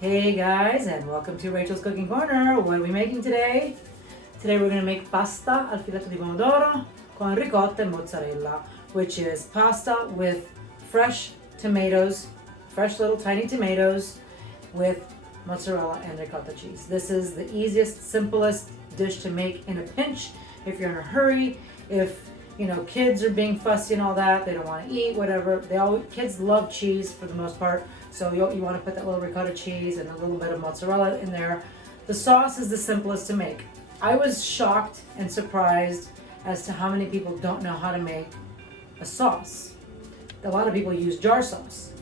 Hey guys, and welcome to Rachel's Cooking Corner. What are we making today? Today we're going to make pasta al filetto di pomodoro con ricotta e mozzarella, which is pasta with fresh tomatoes, fresh little tiny tomatoes with mozzarella and ricotta cheese. This is the easiest, simplest dish to make in a pinch if you're in a hurry, if kids are being fussy and all that, they don't want to eat, whatever. Kids love cheese for the most part, so you want to put that little ricotta cheese and a little bit of mozzarella in there. The sauce is the simplest to make. I was shocked and surprised as to how many people don't know how to make a sauce. A lot of people use jar sauce.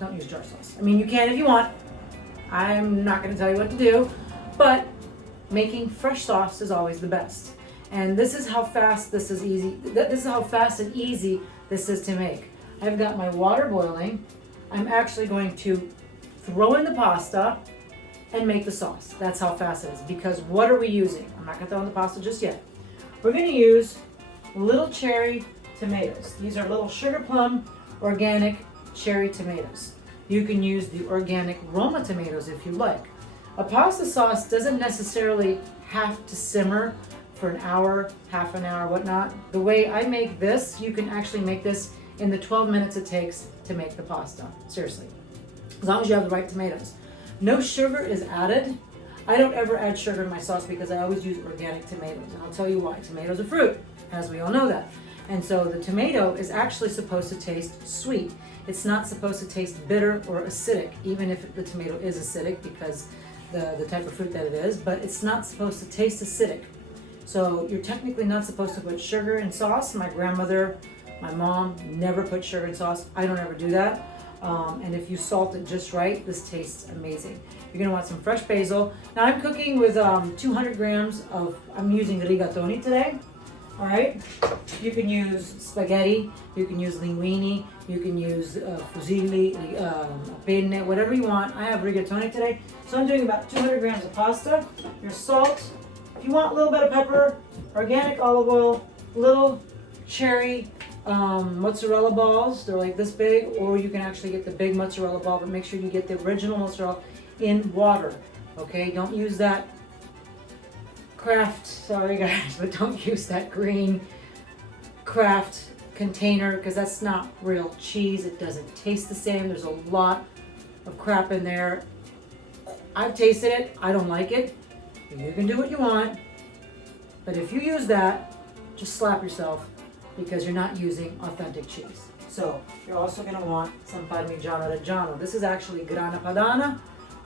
Don't use jar sauce. I mean, you can if you want. I'm not going to tell you what to do, but making fresh sauce is always the best. And this is how fast this is easy. This is how fast and easy this is to make. I've got my water boiling. I'm actually going to throw in the pasta and make the sauce. That's how fast it is. Because what are we using? I'm not going to throw in the pasta just yet. We're going to use little cherry tomatoes. These are little sugar plum organic cherry tomatoes. You can use the organic Roma tomatoes if you like. A pasta sauce doesn't necessarily have to simmer for an hour, half an hour, whatnot. The way I make this, you can actually make this in the 12 minutes it takes to make the pasta. Seriously. As long as you have the right tomatoes. No sugar is added. I don't ever add sugar in my sauce because I always use organic tomatoes. And I'll tell you why. Tomatoes are fruit, as we all know that. And so the tomato is actually supposed to taste sweet. It's not supposed to taste bitter or acidic, even if the tomato is acidic because the type of fruit that it is, but it's not supposed to taste acidic. So you're technically not supposed to put sugar in sauce. My grandmother, my mom never put sugar in sauce. I don't ever do that. And if you salt it just right, this tastes amazing. You're gonna want some fresh basil. Now I'm cooking with 200 grams of, I'm using rigatoni today. All right, you can use spaghetti, you can use linguine, you can use fusilli, penne, whatever you want. I have rigatoni today. So I'm doing about 200 grams of pasta, your salt. If you want a little bit of pepper, organic olive oil, little cherry mozzarella balls, they're like this big, or you can actually get the big mozzarella ball, but make sure you get the original mozzarella in water, okay? Don't use that Kraft, sorry guys, but don't use that green Kraft container because that's not real cheese. It doesn't taste the same. There's a lot of crap in there. I've tasted it. I don't like it. You can do what you want, but if you use that, just slap yourself because you're not using authentic cheese. So you're also going to want some Parmigiano Reggiano. This is actually Grana Padano.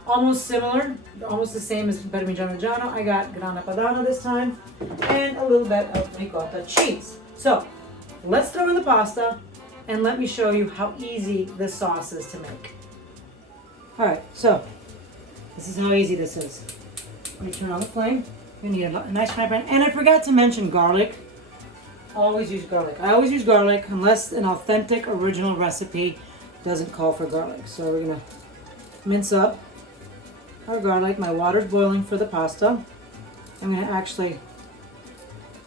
Almost similar, almost the same as Parmigiano Reggiano. I got Grana Padano this time and a little bit of ricotta cheese. So let's throw in the pasta and let me show you how easy this sauce is to make. All right, so this is how easy this is. Let me turn on the flame. You need a nice fry pan. And I forgot to mention garlic. Always use garlic. I always use garlic unless an authentic original recipe doesn't call for garlic. So we're gonna mince up our garlic. My water's boiling for the pasta. I'm going to actually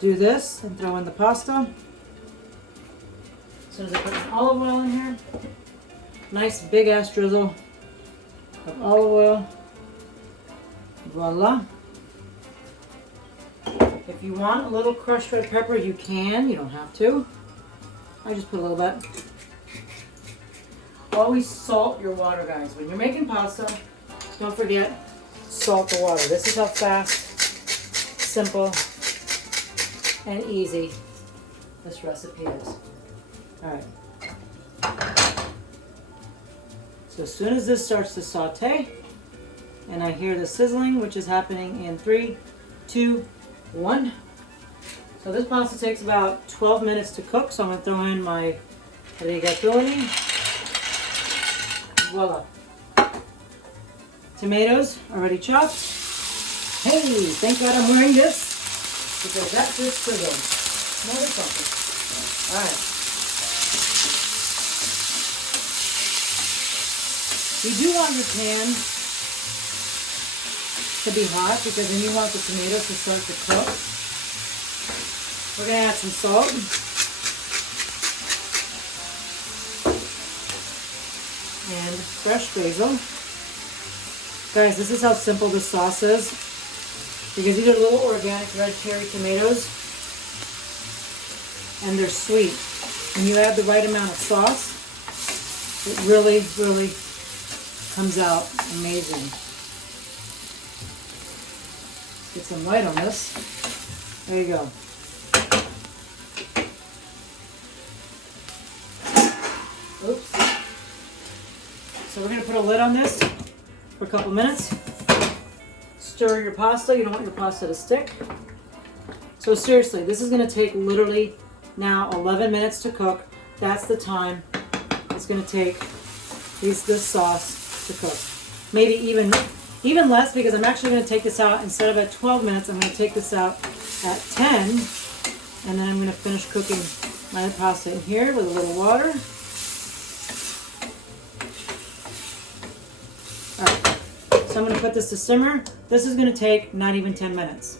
do this and throw in the pasta. As soon as I put some olive oil in here, nice big ass drizzle of olive oil. Voila. If you want a little crushed red pepper, you can. You don't have to. I just put a little bit. Always salt your water, guys. When you're making pasta, don't forget, salt the water. This is how fast, simple, and easy this recipe is. All right. So as soon as this starts to saute, and I hear the sizzling, which is happening in 3, 2, 1. So this pasta takes about 12 minutes to cook, so I'm going to throw in my rigatoni. Voila. Tomatoes already chopped. Hey, thank God I'm wearing this because that fits so good. Motherfucker. All right. You do want your pan to be hot because then you want the tomatoes to start to cook. We're going to add some salt. And fresh basil. Guys, this is how simple this sauce is. Because these are little organic red cherry tomatoes. And they're sweet. When you add the right amount of sauce, it really, really comes out amazing. Let's get some white on this. There you go. Oops. So we're going to put a lid on this for a couple minutes. Stir your pasta. You don't want your pasta to stick. So seriously, this is going to take literally now 11 minutes to cook. That's the time it's going to take this sauce to cook. Maybe even less, because I'm actually going to take this out, instead of at 12 minutes, I'm going to take this out at 10. And then I'm going to finish cooking my pasta in here with a little water. Alright, so I'm going to put this to simmer. This is going to take not even 10 minutes.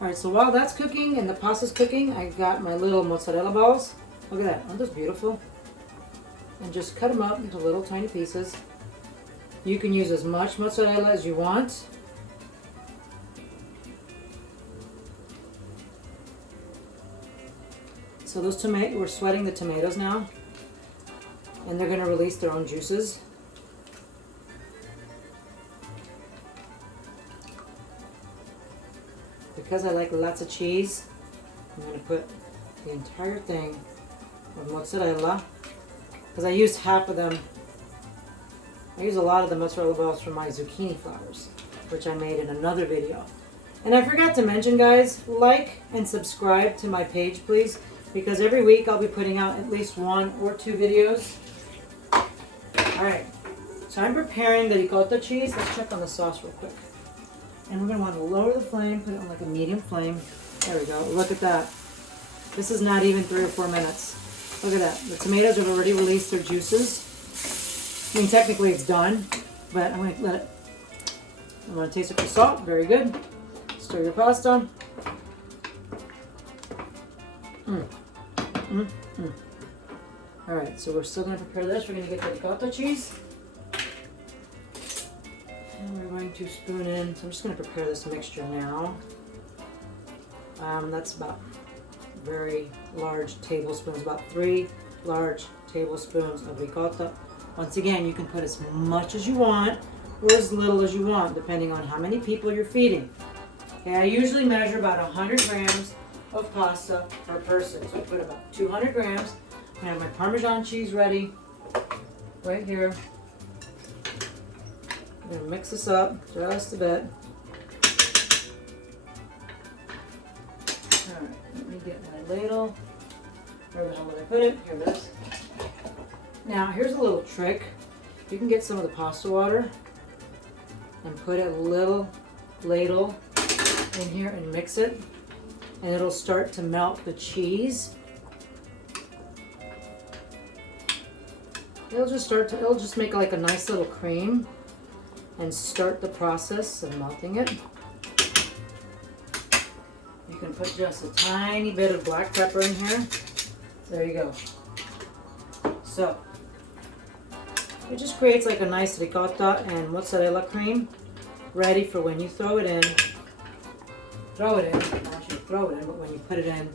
Alright, so while that's cooking and the pasta's cooking, I got my little mozzarella balls. Look at that, aren't those beautiful? And just cut them up into little tiny pieces. You can use as much mozzarella as you want. So those tomatoes, we're sweating the tomatoes now, and they're going to release their own juices. Because I like lots of cheese, I'm going to put the entire thing of mozzarella, because I used half of them. I use a lot of the mozzarella balls from my zucchini flowers, which I made in another video. And I forgot to mention, guys, like and subscribe to my page, please, because every week I'll be putting out at least 1 or 2 videos. Alright, so I'm preparing the ricotta cheese. Let's check on the sauce real quick. And we're going to want to lower the flame, put it on like a medium flame. There we go. Look at that. This is not even 3 or 4 minutes. Look at that. The tomatoes have already released their juices. I mean, technically it's done, but I'm going to let it, I'm going to taste it for salt. Very good. Stir your pasta. Alright, so we're still going to prepare this. We're going to get the ricotta cheese. And we're going to spoon in. So I'm just going to prepare this mixture now. That's about very large tablespoons, about 3 large tablespoons of ricotta. Once again, you can put as much as you want or as little as you want, depending on how many people you're feeding. Okay, I usually measure about 100 grams of pasta per person. So I put about 200 grams. I have my Parmesan cheese ready right here. I'm going to mix this up just a bit. Alright, let me get my ladle. Where the hell did I put it? Here it is. Now, here's a little trick. You can get some of the pasta water and put a little ladle in here and mix it, and it'll start to melt the cheese. It'll just make like a nice little cream and start the process of melting it. You can put just a tiny bit of black pepper in here. There you go. So, it just creates like a nice ricotta and mozzarella cream, ready for when you throw it in. Throw it in, not actually throw it in, but when you put it in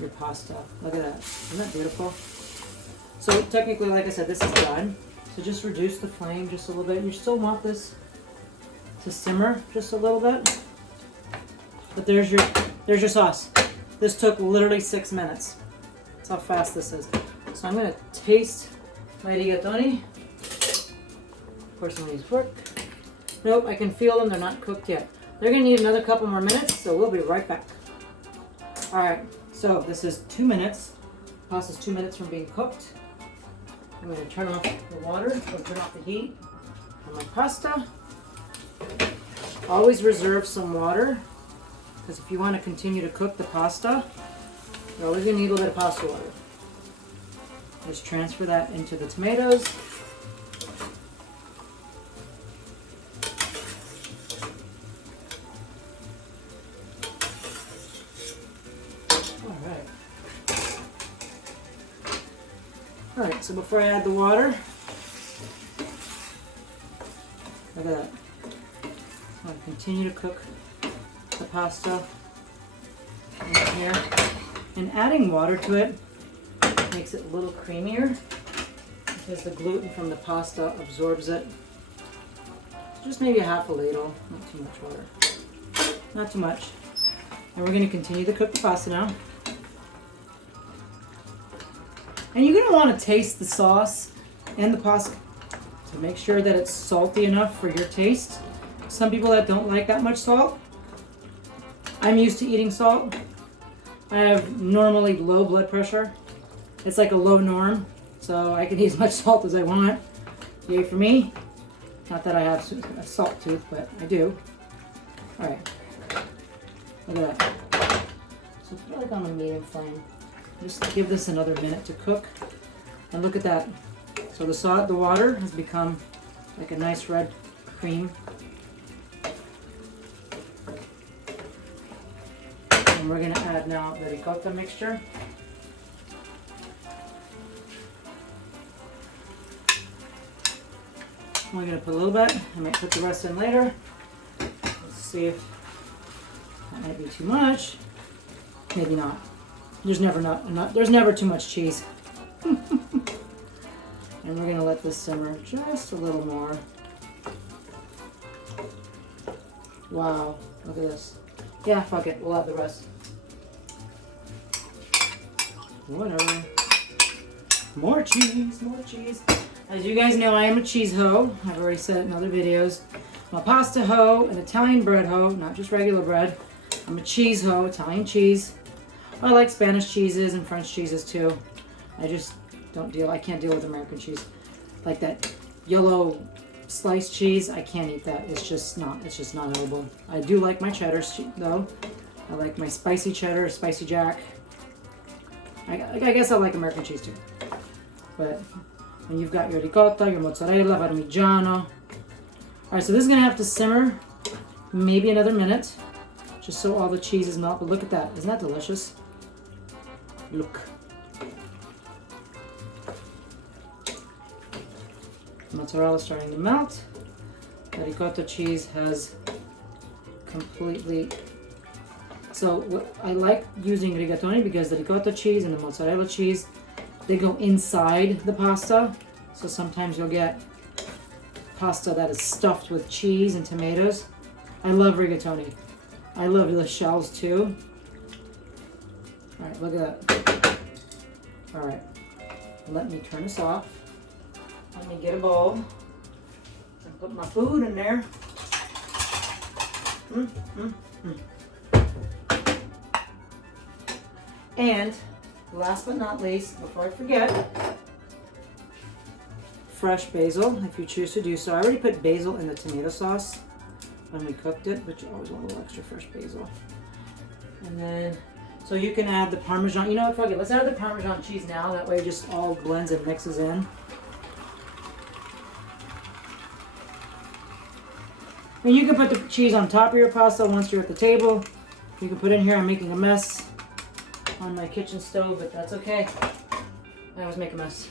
your pasta. Look at that, isn't that beautiful? So technically, like I said, this is done. So just reduce the flame just a little bit. You still want this to simmer just a little bit. But there's your sauce. This took literally 6 minutes. That's how fast this is. So I'm going to taste my rigatoni. Of course, I'm going to use a fork. Nope, I can feel them. They're not cooked yet. They're going to need another couple more minutes, so we'll be right back. Alright, so this is 2 minutes. Pasta's 2 minutes from being cooked. I'm going to turn off the water, or turn off the heat on my pasta. Always reserve some water, because if you want to continue to cook the pasta, you're always going to need a little bit of pasta water. Just transfer that into the tomatoes. Alright, so before I add the water, Look at that. I'm going to continue to cook the pasta in here. And adding water to it makes it a little creamier because the gluten from the pasta absorbs it. Just maybe a half a ladle, not too much water. Not too much. And we're going to continue to cook the pasta now. And you're going to want to taste the sauce and the pasta to make sure that it's salty enough for your taste. Some people that don't like that much salt. I'm used to eating salt. I have normally low blood pressure. It's like a low norm, so I can eat as much salt as I want. Yay for me. Not that I have a salt tooth, but I do. All right. Look at that. So put it like on a medium flame. Just give this another minute to cook. And look at that. So the water has become like a nice red cream. And we're gonna add now the ricotta mixture. We're gonna put a little bit. I might put the rest in later. Let's see if that might be too much. Maybe not. There's never too much cheese. And we're gonna let this simmer just a little more. Wow, look at this. Yeah, fuck it, we'll add the rest. Whatever. More cheese, more cheese. As you guys know, I am a cheese hoe. I've already said it in other videos. I'm a pasta hoe, an Italian bread hoe, not just regular bread. I'm a cheese hoe, Italian cheese. I like Spanish cheeses and French cheeses too. I just I can't deal with American cheese. Like that yellow sliced cheese, I can't eat that. It's just not edible. I do like my cheddar though. I like my spicy cheddar, spicy jack. I guess I like American cheese too. But when you've got your ricotta, your mozzarella, parmigiano. All right, so this is gonna have to simmer maybe another minute, just so all the cheese is melt. But look at that, isn't that delicious? Look. Mozzarella starting to melt. The ricotta cheese has completely. So I like using rigatoni because the ricotta cheese and the mozzarella cheese, they go inside the pasta. So sometimes you'll get pasta that is stuffed with cheese and tomatoes. I love rigatoni. I love the shells too. All right, look at that. All right, let me turn this off. Let me get a bowl and put my food in there. And last but not least, before I forget, fresh basil, if you choose to do so. I already put basil in the tomato sauce when we cooked it, but you always want a little extra fresh basil. And then, so you can add the Parmesan. You know what, fuck it, let's add the Parmesan cheese now. That way it just all blends and mixes in. And you can put the cheese on top of your pasta once you're at the table. You can put it in here. I'm making a mess on my kitchen stove, but that's okay. I always make a mess.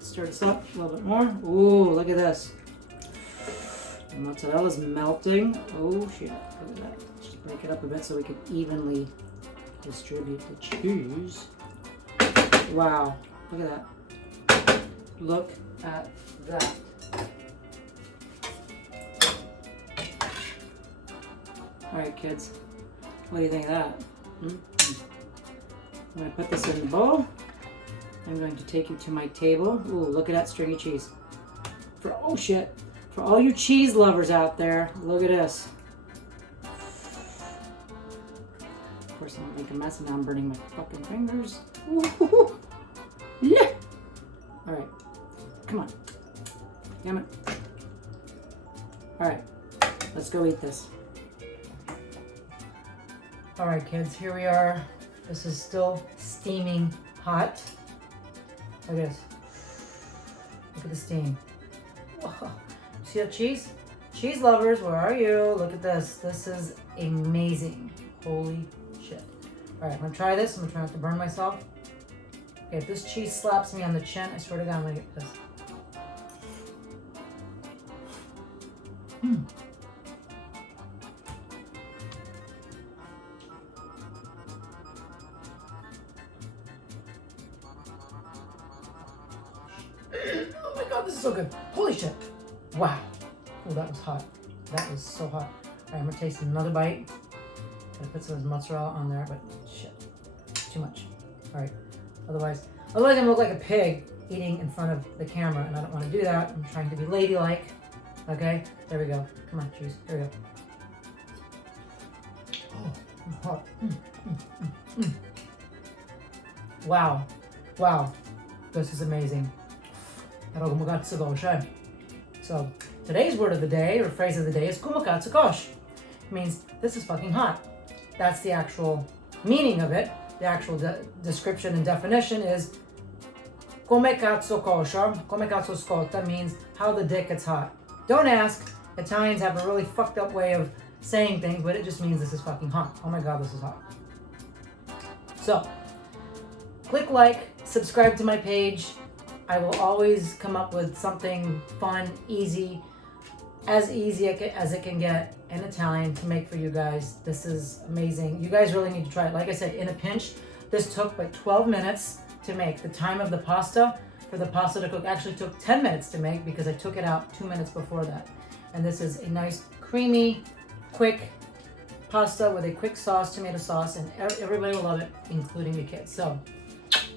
Stir this up a little bit more. Ooh, look at this. The mozzarella's melting. Oh shit, look at that. Just break it up a bit so we can evenly distribute the cheese. Wow, look at that. Look at that. All right, kids, what do you think of that? I'm going to put this in the bowl. I'm going to take you to my table. Ooh, look at that stringy cheese. Oh shit, for all you cheese lovers out there, look at this. Of course, I don't make a mess, and now I'm burning my fucking fingers. Ooh. Yeah. All right, come on. Damn it. All right, let's go eat this. All right, kids, here we are. This is still steaming hot. Look at this. Look at the steam. Whoa. See that cheese? Cheese lovers, where are you? Look at this. This is amazing. Holy shit. All right, I'm gonna try this. I'm gonna try not to burn myself. Okay, if this cheese slaps me on the chin, I swear to God, I'm gonna get pissed. Oh my god, this is so good. Holy shit. Wow. Oh, that was hot. That was so hot. All right, I'm gonna taste another bite. Gotta put some mozzarella on there, but shit, too much. All right, otherwise I'm gonna look like a pig eating in front of the camera, and I don't want to do that. I'm trying to be ladylike. Okay, there we go. Come on, cheese. There we go. Oh, I'm hot. Wow, wow, this is amazing. So today's word of the day or phrase of the day is kumakatsukosh. It means this is fucking hot. That's the actual meaning of it. The actual description and definition is come cazzo kosha, come cazzo scotta means how the dick gets hot. Don't ask. Italians have a really fucked up way of saying things, but it just means this is fucking hot. Oh my god, this is hot. So, click like, subscribe to my page. I will always come up with something fun, easy as it can get in Italian to make for you guys. This is amazing. You guys really need to try it. Like I said, in a pinch, this took like 12 minutes to make. The time of the pasta, for the pasta to cook, actually took 10 minutes to make because I took it out 2 minutes before that. And this is a nice, creamy, quick pasta with a quick sauce, tomato sauce, and everybody will love it, including the kids. So,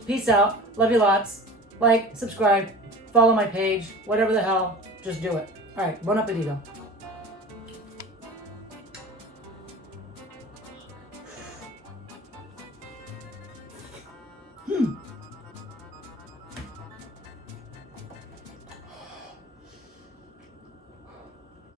peace out. Love you lots. Like, subscribe, follow my page, whatever the hell, just do it. All right, buon appetito.